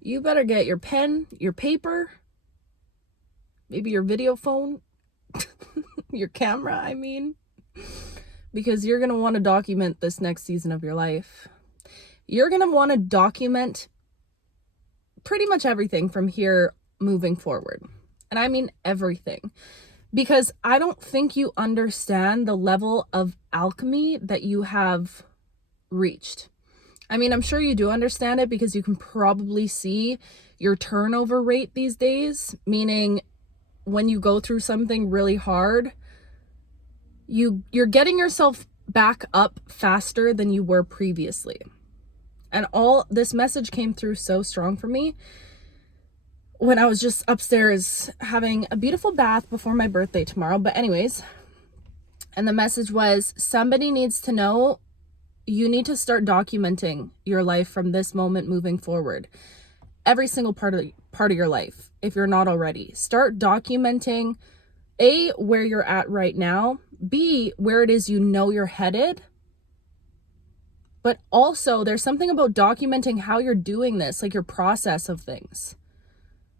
you better get your pen, your paper, maybe your video phone, your camera, I mean, because you're going to want to document this next season of your life. You're going to want to document pretty much everything from here moving forward. And I mean everything. Because I don't think you understand the level of alchemy that you have reached. I mean, I'm sure you do understand it because you can probably see your turnover rate these days, meaning when you go through something really hard, you're getting yourself back up faster than you were previously. And all this message came through so strong for me when I was just upstairs having a beautiful bath before my birthday tomorrow. But anyways, and the message was, somebody needs to know you need to start documenting your life from this moment moving forward. Every single part of your life, if you're not already. Start documenting A, where you're at right now, B, where it is you know you're headed. But also, there's something about documenting how you're doing this, like your process of things.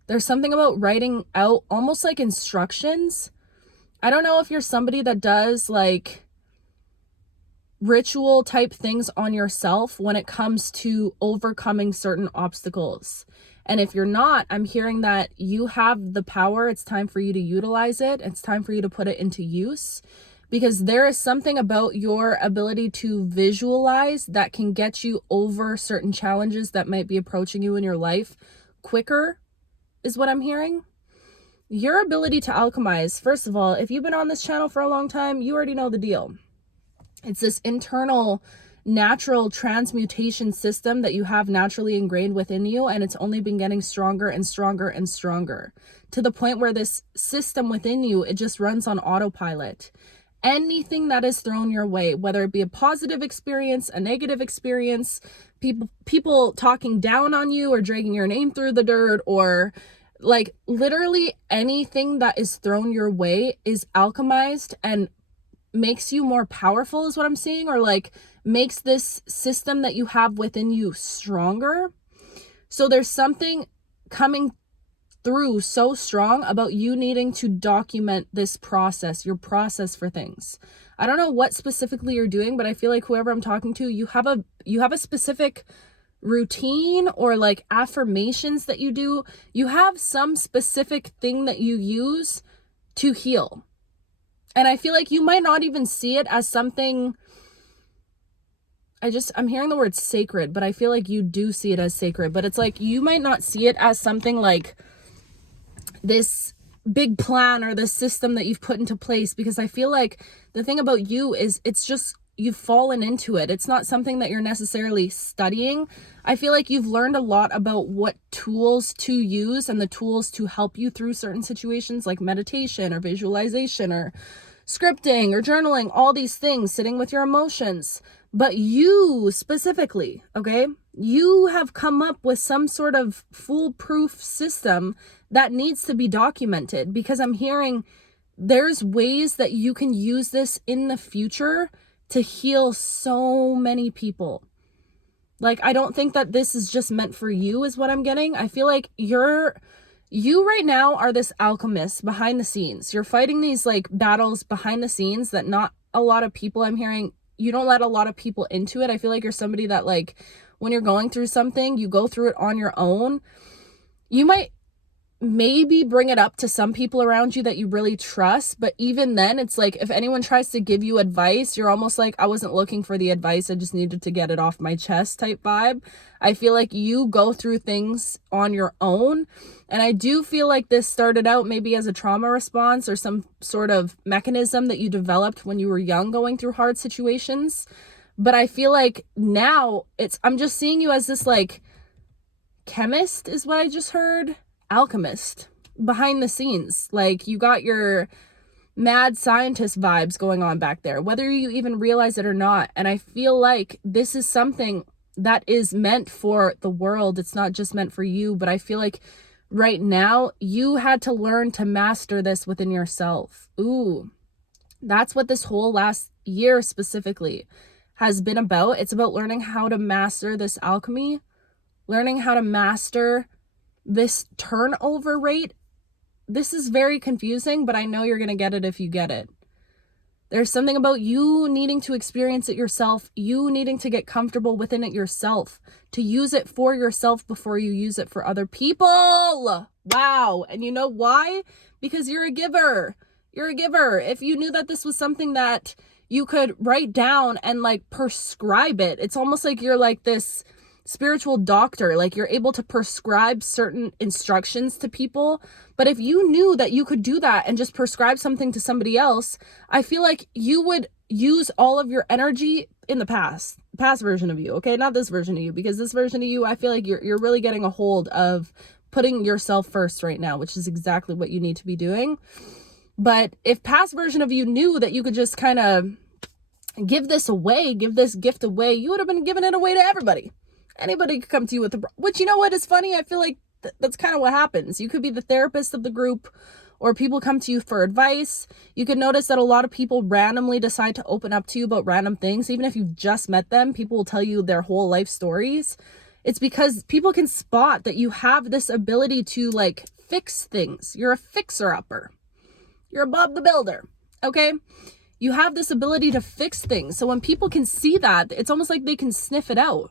There's something about writing out almost like instructions. I don't know if you're somebody that does like ritual type things on yourself when it comes to overcoming certain obstacles. And if you're not, I'm hearing that you have the power. It's time for you to utilize it. It's time for you to put it into use, because there is something about your ability to visualize that can get you over certain challenges that might be approaching you in your life quicker, is what I'm hearing. Your ability to alchemize, first of all, if you've been on this channel for a long time, you already know the deal. It's this internal natural transmutation system that you have naturally ingrained within you, and it's only been getting stronger and stronger and stronger, to the point where this system within you, it just runs on autopilot. Anything that is thrown your way, whether it be a positive experience, a negative experience, people talking down on you or dragging your name through the dirt, or like literally anything that is thrown your way is alchemized and makes you more powerful, is what I'm seeing, or like makes this system that you have within you stronger. So there's something coming through so strong about you needing to document this process, your process for things. I don't know what specifically you're doing, but I feel like whoever I'm talking to, you have a specific routine or like affirmations that you do. You have some specific thing that you use to heal. And I feel like you might not even see it as something, I'm hearing the word sacred, but I feel like you do see it as sacred. But it's like, you might not see it as something like this big plan or this system that you've put into place, because I feel like the thing about you is it's just, you've fallen into it. It's not something that you're necessarily studying. I feel like you've learned a lot about what tools to use and the tools to help you through certain situations, like meditation or visualization or scripting or journaling, all these things, sitting with your emotions. But you specifically, okay, you have come up with some sort of foolproof system that needs to be documented, because I'm hearing there's ways that you can use this in the future to heal so many people. Like, I don't think that this is just meant for you, is what I'm getting. I feel like you right now are this alchemist behind the scenes. You're fighting these like battles behind the scenes that not a lot of people, I'm hearing, you don't let a lot of people into it. I feel like you're somebody that, like, when you're going through something, you go through it on your own. You might maybe bring it up to some people around you that you really trust, but even then, it's like, if anyone tries to give you advice, you're almost like, I wasn't looking for the advice, I just needed to get it off my chest type vibe. I feel like you go through things on your own, and I do feel like this started out maybe as a trauma response or some sort of mechanism that you developed when you were young going through hard situations. But I feel like now I'm just seeing you as this like chemist, is what I just heard. Alchemist behind the scenes. Like, you got your mad scientist vibes going on back there, whether you even realize it or not. And I feel like this is something that is meant for the world. It's not just meant for you, but I feel like right now you had to learn to master this within yourself. Ooh, that's what this whole last year specifically has been about. It's about learning how to master this alchemy learning how to master this turnover rate. This is very confusing, but I know you're going to get it if you get it. There's something about you needing to experience it yourself, you needing to get comfortable within it yourself, to use it for yourself before you use it for other people. Wow. And you know why? Because you're a giver. You're a giver. If you knew that this was something that you could write down and like prescribe it, it's almost like you're like this spiritual doctor, like you're able to prescribe certain instructions to people. But if you knew that you could do that and just prescribe something to somebody else, I feel like you would use all of your energy in the past version of you. Okay, not this version of you, because this version of you, I feel like you're really getting a hold of putting yourself first right now, which is exactly what you need to be doing. But if past version of you knew that you could just kind of give this away, give this gift away, you would have been giving it away to everybody. Anybody could come to you with which, you know what is funny? I feel like that's kind of what happens. You could be the therapist of the group, or people come to you for advice. You could notice that a lot of people randomly decide to open up to you about random things. Even if you've just met them, people will tell you their whole life stories. It's because people can spot that you have this ability to like fix things. You're a fixer-upper. You're a Bob the Builder, okay? You have this ability to fix things. So when people can see that, it's almost like they can sniff it out.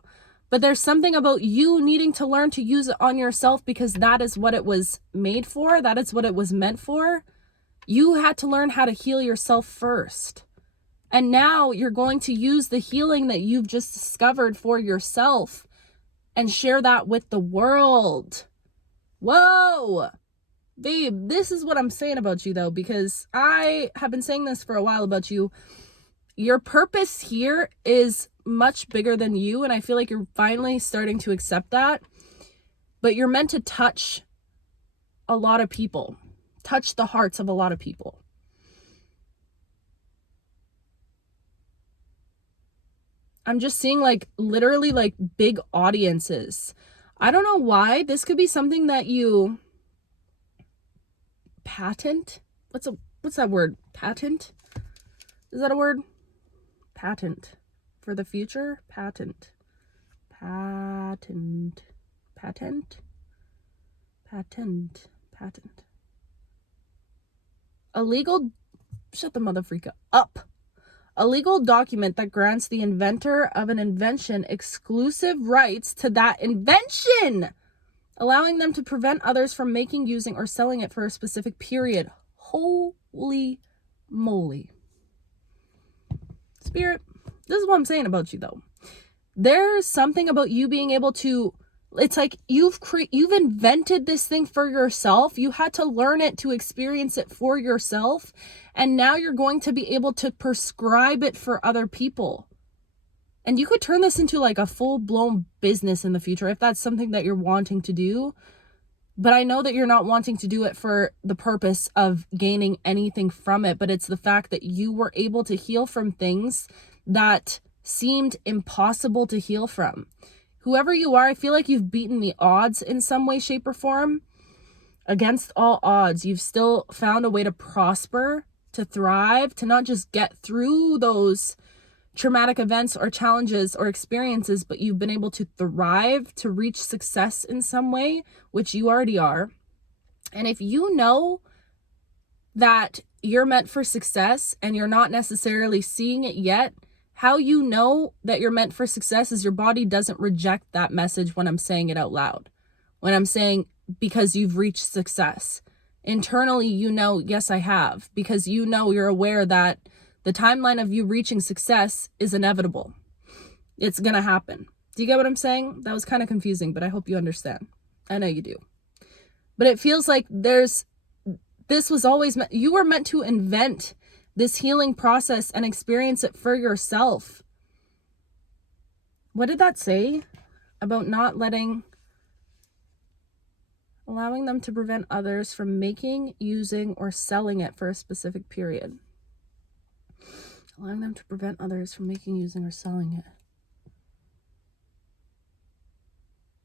But there's something about you needing to learn to use it on yourself, because that is what it was made for. That is what it was meant for. You had to learn how to heal yourself first. And now you're going to use the healing that you've just discovered for yourself and share that with the world. Whoa. Babe, this is what I'm saying about you though, because I have been saying this for a while about you. Your purpose here is much bigger than you, and I feel like you're finally starting to accept that. But you're meant to touch a lot of people, touch the hearts of a lot of people. I'm just seeing like literally like big audiences. I don't know why. This could be something that you patent. What's that word? Patent? Is that a word? Patent. For the future? Patent. A legal, shut the mother freaka up. A legal document that grants the inventor of an invention exclusive rights to that invention, allowing them to prevent others from making, using, or selling it for a specific period. Holy moly. Spirit, this is what I'm saying about you though. There's something about you being able to, it's like you've invented this thing for yourself. You had to learn it to experience it for yourself. And now you're going to be able to prescribe it for other people. And you could turn this into like a full-blown business in the future if that's something that you're wanting to do. But I know that you're not wanting to do it for the purpose of gaining anything from it, but it's the fact that you were able to heal from things that seemed impossible to heal from. Whoever you are, I feel like you've beaten the odds in some way, shape, or form. Against all odds, you've still found a way to prosper, to thrive, to not just get through those traumatic events or challenges or experiences, but you've been able to thrive, to reach success in some way, which you already are. And if you know that you're meant for success and you're not necessarily seeing it yet, how you know that you're meant for success is your body doesn't reject that message when I'm saying it out loud. When I'm saying, because you've reached success. Internally, you know, yes, I have, because you know, you're aware that the timeline of you reaching success is inevitable. It's going to happen. Do you get what I'm saying? That was kind of confusing, but I hope you understand. I know you do. But it feels like this was always meant, you were meant to invent this healing process and experience it for yourself. What did that say about not allowing them to prevent others from making, using, or selling it for a specific period? Allowing them to prevent others from making, using, or selling it.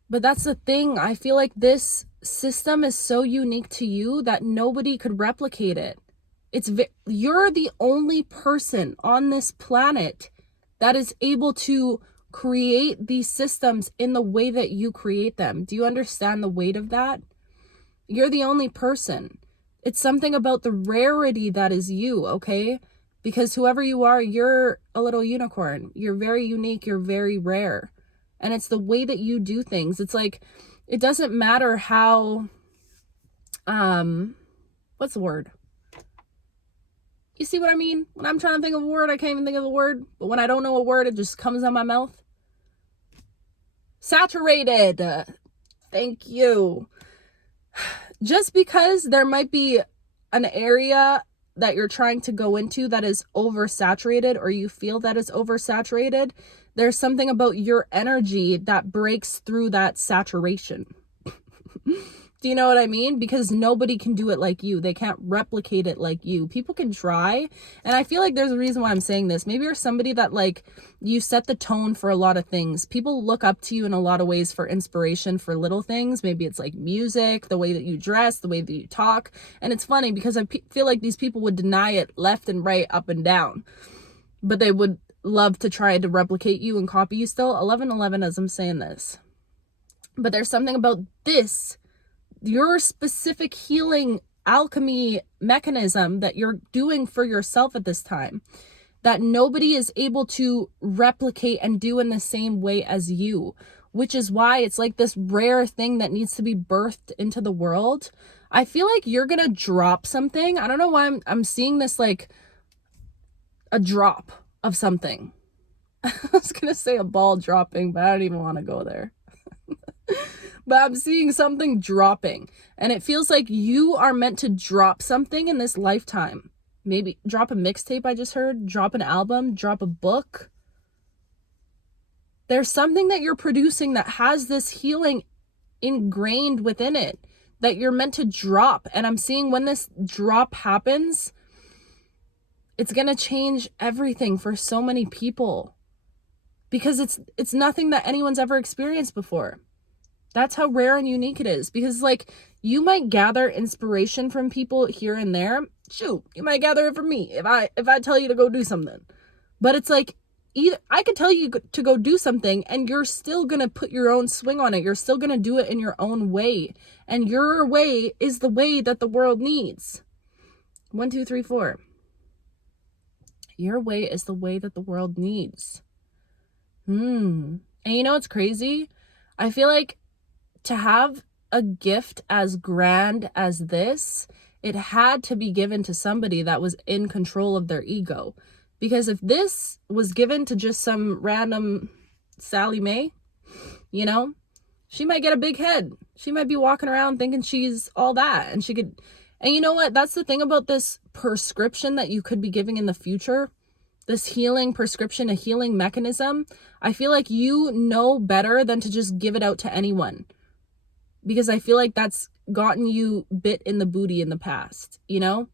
But that's the thing. I feel like this system is so unique to you that nobody could replicate it. You're the only person on this planet that is able to create these systems in the way that you create them. Do you understand the weight of that? You're the only person. It's something about the rarity that is you, okay? Because whoever you are, you're a little unicorn. You're very unique. You're very rare. And it's the way that you do things. It's like, it doesn't matter how, what's the word? You see what I mean? When I'm trying to think of a word, I can't even think of the word. But when I don't know a word, it just comes out my mouth. Saturated. Thank you. Just because there might be an area that you're trying to go into that is oversaturated, or you feel that is oversaturated, there's something about your energy that breaks through that saturation. Do you know what I mean? Because nobody can do it like you. They can't replicate it like you. People can try. And I feel like there's a reason why I'm saying this. Maybe you're somebody that, like, you set the tone for a lot of things. People look up to you in a lot of ways for inspiration for little things. Maybe it's like music, the way that you dress, the way that you talk. And it's funny because I feel like these people would deny it left and right, up and down. But they would love to try to replicate you and copy you still. 11:11 as I'm saying this. But there's something about this, your specific healing alchemy mechanism that you're doing for yourself at this time, that nobody is able to replicate and do in the same way as you, which is why it's like this rare thing that needs to be birthed into the world. I feel like you're gonna drop something. I don't know why I'm seeing this, like a drop of something. I was gonna say a ball dropping, but I don't even want to go there. But I'm seeing something dropping, and it feels like you are meant to drop something in this lifetime. Maybe drop a mixtape, I just heard, drop an album, drop a book. There's something that you're producing that has this healing ingrained within it that you're meant to drop. And I'm seeing when this drop happens, it's going to change everything for so many people, because it's nothing that anyone's ever experienced before. That's how rare and unique it is. Because, like, you might gather inspiration from people here and there. Shoot, you might gather it from me if I tell you to go do something. But it's like, either I could tell you to go do something and you're still going to put your own swing on it. You're still going to do it in your own way. And your way is the way that the world needs. 1, 2, 3, 4. Your way is the way that the world needs. And you know what's crazy? I feel like to have a gift as grand as this, it had to be given to somebody that was in control of their ego. Because if this was given to just some random Sally Mae, you know, she might get a big head. She might be walking around thinking she's all that. And you know what? That's the thing about this prescription that you could be giving in the future. This healing prescription, a healing mechanism. I feel like you know better than to just give it out to anyone. Because I feel like that's gotten you bit in the booty in the past, you know?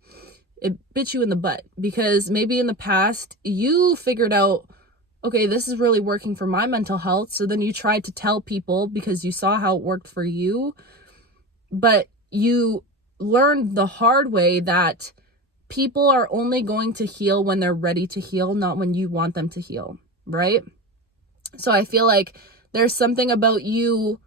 It bit you in the butt. Because maybe in the past, you figured out, okay, this is really working for my mental health. So then you tried to tell people because you saw how it worked for you. But you learned the hard way that people are only going to heal when they're ready to heal, not when you want them to heal, right? So I feel like there's something about you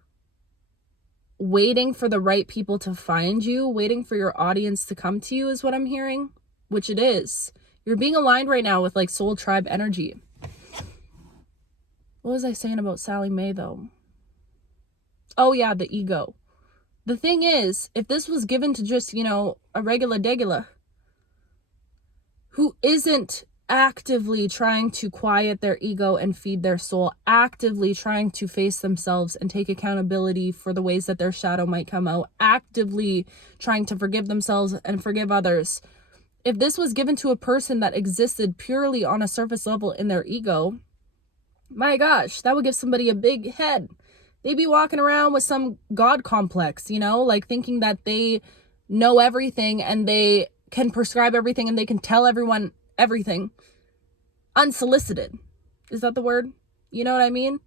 waiting for the right people to find you, waiting for your audience to come to you is what I'm hearing, which it is. You're being aligned right now with like soul tribe energy. What was I saying about Sally Mae though? Oh yeah, the ego. The thing is, if this was given to just, you know, a regular degula who isn't actively trying to quiet their ego and feed their soul, actively trying to face themselves and take accountability for the ways that their shadow might come out, actively trying to forgive themselves and forgive others. If this was given to a person that existed purely on a surface level in their ego, my gosh, that would give somebody a big head. They'd be walking around with some God complex, you know, like thinking that they know everything and they can prescribe everything and they can tell everyone everything unsolicited. Is that the word? You know what I mean?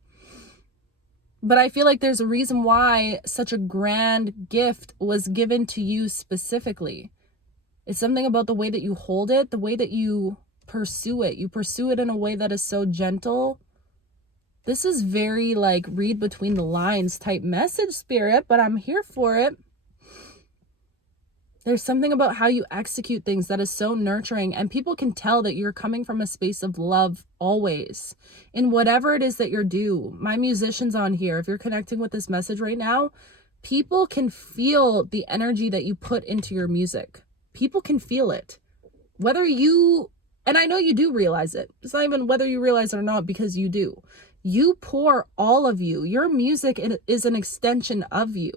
But I feel like there's a reason why such a grand gift was given to you specifically. It's something about the way that you hold it, the way that you pursue it. You pursue it in a way that is so gentle This is very like read between the lines type message, Spirit, but I'm here for it. There's something about how you execute things that is so nurturing, and people can tell that you're coming from a space of love always in whatever it is that you're doing. My musicians on here, if you're connecting with this message right now, people can feel the energy that you put into your music. People can feel it. Whether you, and I know you do realize it. It's not even whether you realize it or not, because you do. You pour all of you. Your music is an extension of you.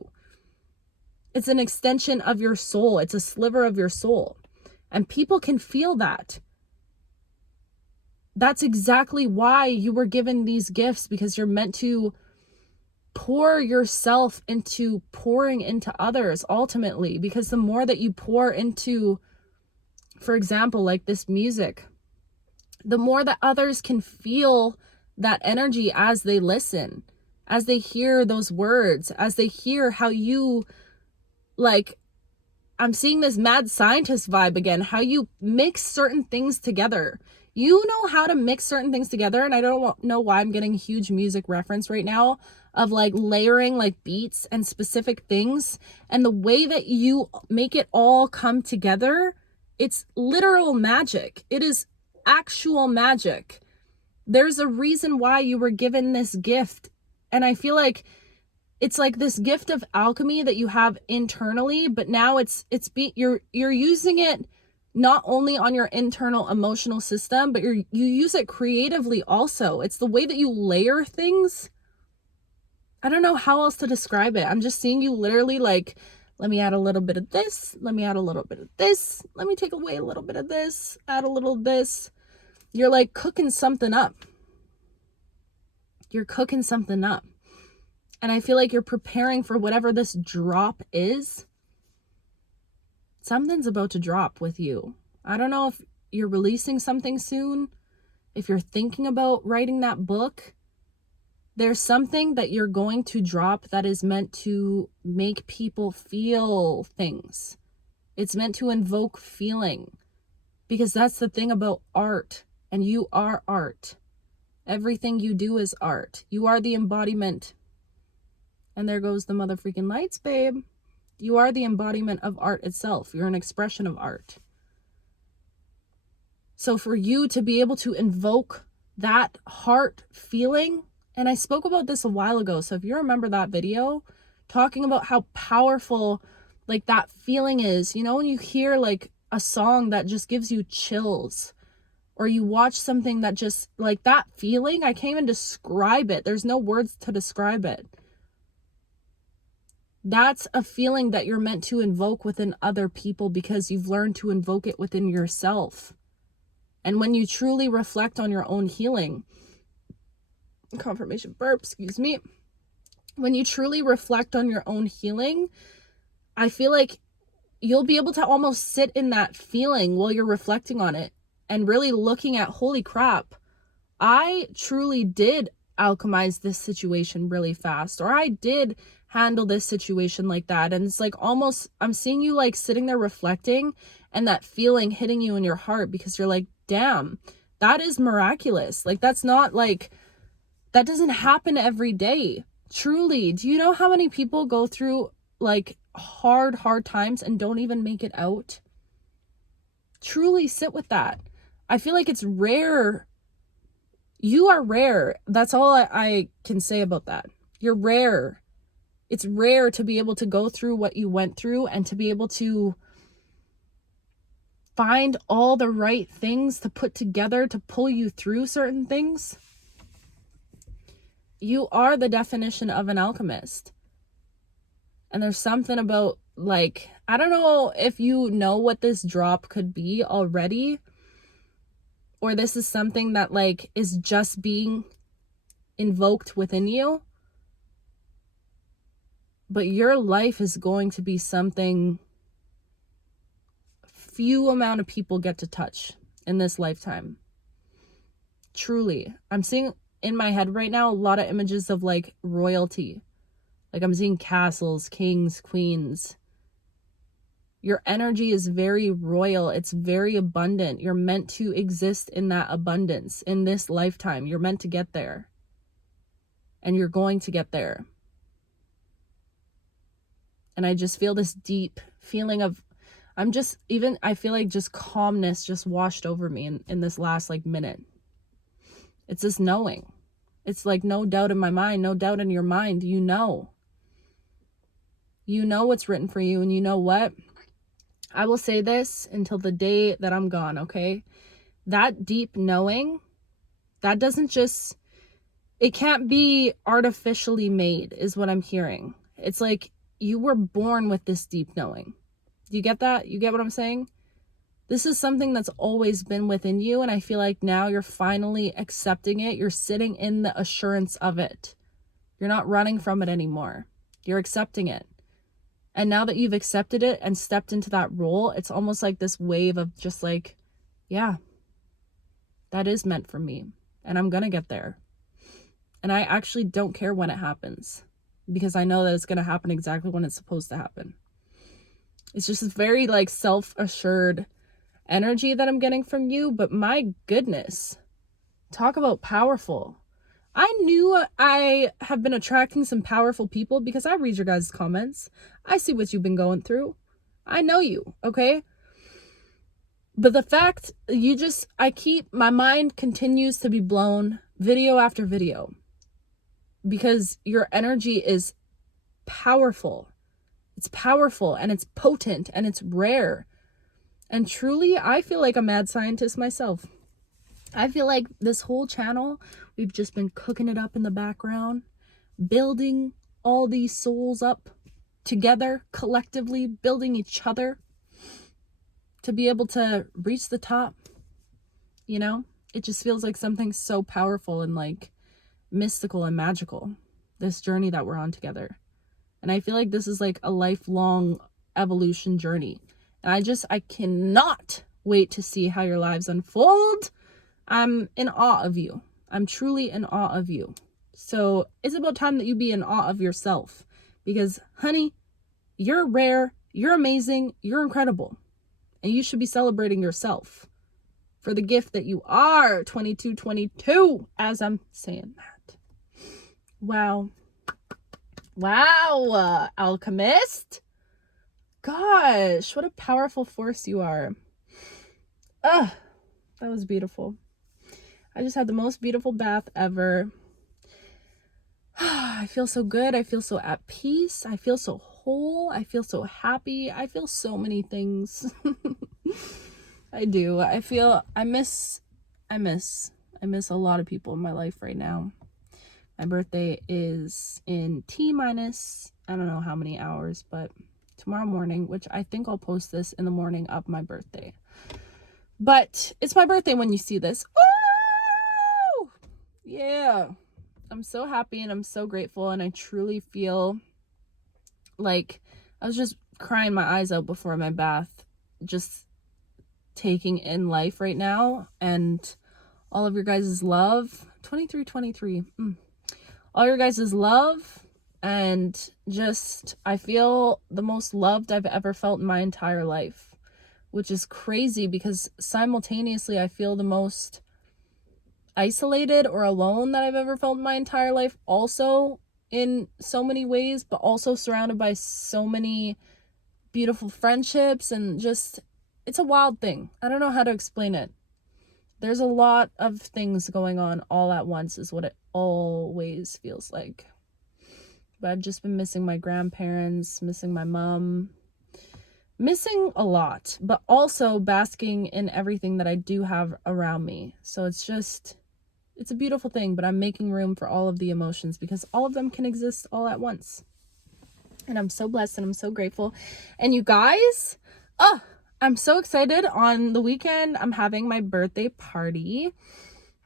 It's an extension of your soul. It's a sliver of your soul. And people can feel that. That's exactly why you were given these gifts, because you're meant to pour yourself into pouring into others ultimately. Because the more that you pour into, for example, like this music, the more that others can feel that energy as they listen, as they hear those words, as they hear how you, like, I'm seeing this mad scientist vibe again, how you mix certain things together. You know how to mix certain things together, and I don't know why I'm getting a huge music reference right now of like layering like beats and specific things, and the way that you make it all come together, it's literal magic. It is actual magic. There's a reason why you were given this gift, and I feel like it's like this gift of alchemy that you have internally, but now you're using it not only on your internal emotional system, but you use it creatively also. It's the way that you layer things. I don't know how else to describe it. I'm just seeing you literally like, let me add a little bit of this, let me add a little bit of this, let me take away a little bit of this, add a little of this. You're like cooking something up. You're cooking something up. And I feel like you're preparing for whatever this drop is. Something's about to drop with you. I don't know if you're releasing something soon, if you're thinking about writing that book. There's something that you're going to drop that is meant to make people feel things. It's meant to invoke feeling, because that's the thing about art, and you are art. Everything you do is art. You are the embodiment. And there goes the motherfucking lights, babe. You are the embodiment of art itself. You're an expression of art. So for you to be able to invoke that heart feeling, and I spoke about this a while ago, so if you remember that video, talking about how powerful like that feeling is, you know, when you hear like a song that just gives you chills, or you watch something that just like that feeling, I can't even describe it. There's no words to describe it. That's a feeling that you're meant to invoke within other people, because you've learned to invoke it within yourself. And when you truly reflect on your own healing, confirmation burp, excuse me. When you truly reflect on your own healing, I feel like you'll be able to almost sit in that feeling while you're reflecting on it and really looking at, holy crap, I truly did alchemize this situation really fast, or I did handle this situation like that. And it's like almost, I'm seeing you like sitting there reflecting, and that feeling hitting you in your heart, because you're like, damn, that is miraculous. Like, that's not like, that doesn't happen every day. Truly. Do you know how many people go through like hard times and don't even make it out? Truly sit with that. I feel like it's rare. You are rare. That's all I can say about that. You're rare. It's rare to be able to go through what you went through, and to be able to find all the right things to put together to pull you through certain things. You are the definition of an alchemist. And there's something about, like, I don't know if you know what this drop could be already, or this is something that like is just being invoked within you. But your life is going to be something few amount of people get to touch in this lifetime. Truly. I'm seeing in my head right now a lot of images of like royalty. Like I'm seeing castles, kings, queens. Your energy is very royal. It's very abundant. You're meant to exist in that abundance in this lifetime. You're meant to get there. and you're going to get there. And I just feel this deep feeling of, I feel like just calmness just washed over me in this last like minute. It's this knowing. It's like no doubt in my mind, no doubt in your mind. You know what's written for you. And you know what? I will say this until the day that I'm gone, okay? That deep knowing, that doesn't just, it can't be artificially made, is what I'm hearing. It's like you were born with this deep knowing. Do you get that? You get what I'm saying? This is something that's always been within you, and I feel like now you're finally accepting it. You're sitting in the assurance of it. You're not running from it anymore. You're accepting it. And now that you've accepted it and stepped into that role, it's almost like this wave of just like, yeah, that is meant for me, and I'm gonna get there. And I actually don't care when it happens, because I know that it's gonna happen exactly when it's supposed to happen. It's just this very like self-assured energy that I'm getting from you. But my goodness, talk about powerful. I knew I have been attracting some powerful people because I read your guys' comments. I see what you've been going through. I know you, okay? But the fact my mind continues to be blown video after video, because your energy is powerful. It's powerful and it's potent and it's rare. And truly, I feel like a mad scientist myself. I feel like this whole channel, we've just been cooking it up in the background, building all these souls up together, collectively, building each other to be able to reach the top. You know, it just feels like something so powerful and like mystical and magical, this journey that we're on together. And I feel like this is like a lifelong evolution journey. And I cannot wait to see how your lives unfold. I'm in awe of you. I'm truly in awe of you. So it's about time that you be in awe of yourself, because honey, you're rare, you're amazing, you're incredible. And you should be celebrating yourself for the gift that you are. 2222, as I'm saying that. Wow. Wow, alchemist. Gosh, what a powerful force you are. That was beautiful. I just had the most beautiful bath ever. I feel so good. I feel so at peace. I feel so whole. I feel so happy. I feel so many things. I do. I miss a lot of people in my life right now. My birthday is in T-minus, I don't know how many hours, but tomorrow morning, which I think I'll post this in the morning of my birthday. But it's my birthday when you see this. Woo! Yeah. I'm so happy and I'm so grateful, and I truly feel like I was just crying my eyes out before my bath, just taking in life right now, and all of your guys' love. 2323. All your guys' love, and just I feel the most loved I've ever felt in my entire life, which is crazy because simultaneously I feel the most isolated or alone that I've ever felt in my entire life, also in so many ways, but also surrounded by so many beautiful friendships, and just it's a wild thing. I don't know how to explain it. There's a lot of things going on all at once is what it always feels like. But I've just been missing my grandparents, missing my mom, missing a lot, but also basking in everything that I do have around me. So it's a beautiful thing, but I'm making room for all of the emotions because all of them can exist all at once. And I'm so blessed and I'm so grateful. And you guys, I'm so excited. On the weekend, I'm having my birthday party.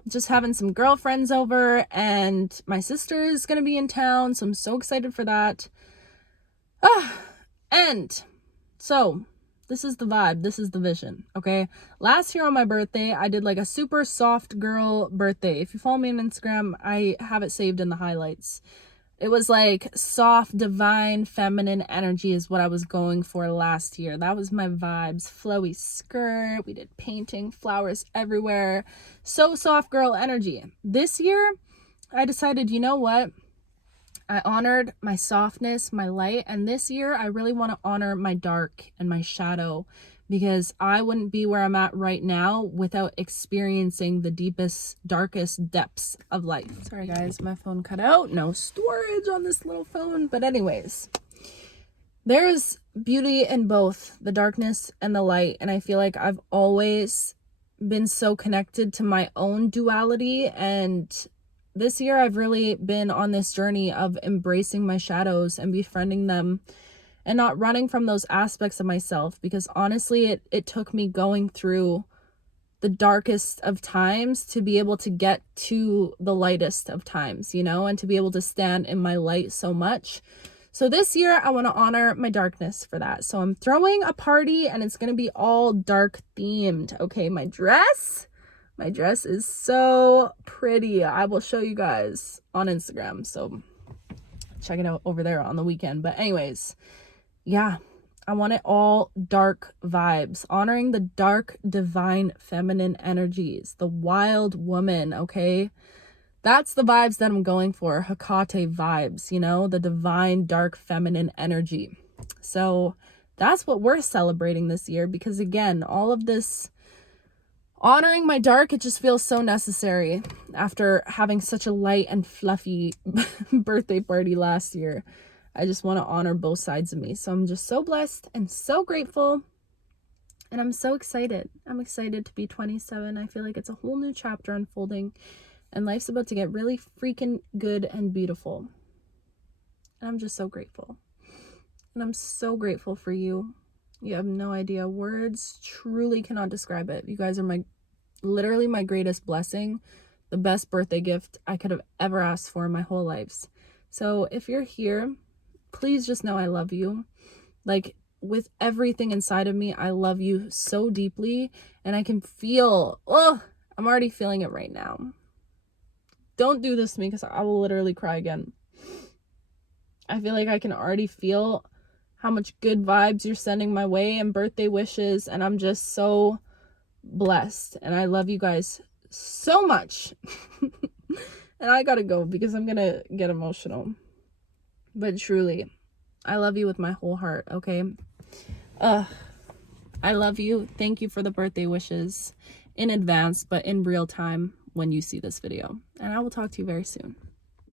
Just having some girlfriends over, and my sister is going to be in town, so I'm so excited for that. And so this is the vibe. This is the vision, okay? Last year on my birthday, I did like a super soft girl birthday. If you follow me on Instagram, I have it saved in the highlights. It was like soft, divine, feminine energy is what I was going for last year. That was my vibes. Flowy skirt. We did painting, flowers everywhere. So soft girl energy. This year, I decided, you know what? I honored my softness, my light, and this year I really want to honor my dark and my shadow, because I wouldn't be where I'm at right now without experiencing the deepest, darkest depths of life. Sorry guys, my phone cut out. No storage on this little phone. But anyways, there's beauty in both the darkness and the light, and I feel like I've always been so connected to my own duality, and this year I've really been on this journey of embracing my shadows and befriending them and not running from those aspects of myself, because honestly it took me going through the darkest of times to be able to get to the lightest of times, you know, and to be able to stand in my light so much. So this year I want to honor my darkness for that. So I'm throwing a party and it's going to be all dark themed. Okay, my dress is so pretty. I will show you guys on Instagram, so check it out over there on the weekend. But anyways, yeah, I want it all dark vibes, honoring the dark, divine, feminine energies, the wild woman, okay? That's the vibes that I'm going for, Hecate vibes, you know, the divine, dark, feminine energy. So that's what we're celebrating this year, because again, all of this honoring my dark, it just feels so necessary after having such a light and fluffy birthday party last year. I just want to honor both sides of me. So I'm just so blessed and so grateful. And I'm so excited. I'm excited to be 27. I feel like it's a whole new chapter unfolding. And life's about to get really freaking good and beautiful. And I'm just so grateful. And I'm so grateful for you. You have no idea. Words truly cannot describe it. You guys are literally my greatest blessing. The best birthday gift I could have ever asked for in my whole life. So if you're here, please just know I love you. Like, with everything inside of me, I love you so deeply. And I can feel, I'm already feeling it right now. Don't do this to me, because I will literally cry again. I feel like I can already feel how much good vibes you're sending my way and birthday wishes, and I'm just so blessed. And I love you guys so much. And I gotta go because I'm gonna get emotional. But truly, I love you with my whole heart, okay? I love you. Thank you for the birthday wishes in advance, but in real time when you see this video. And I will talk to you very soon.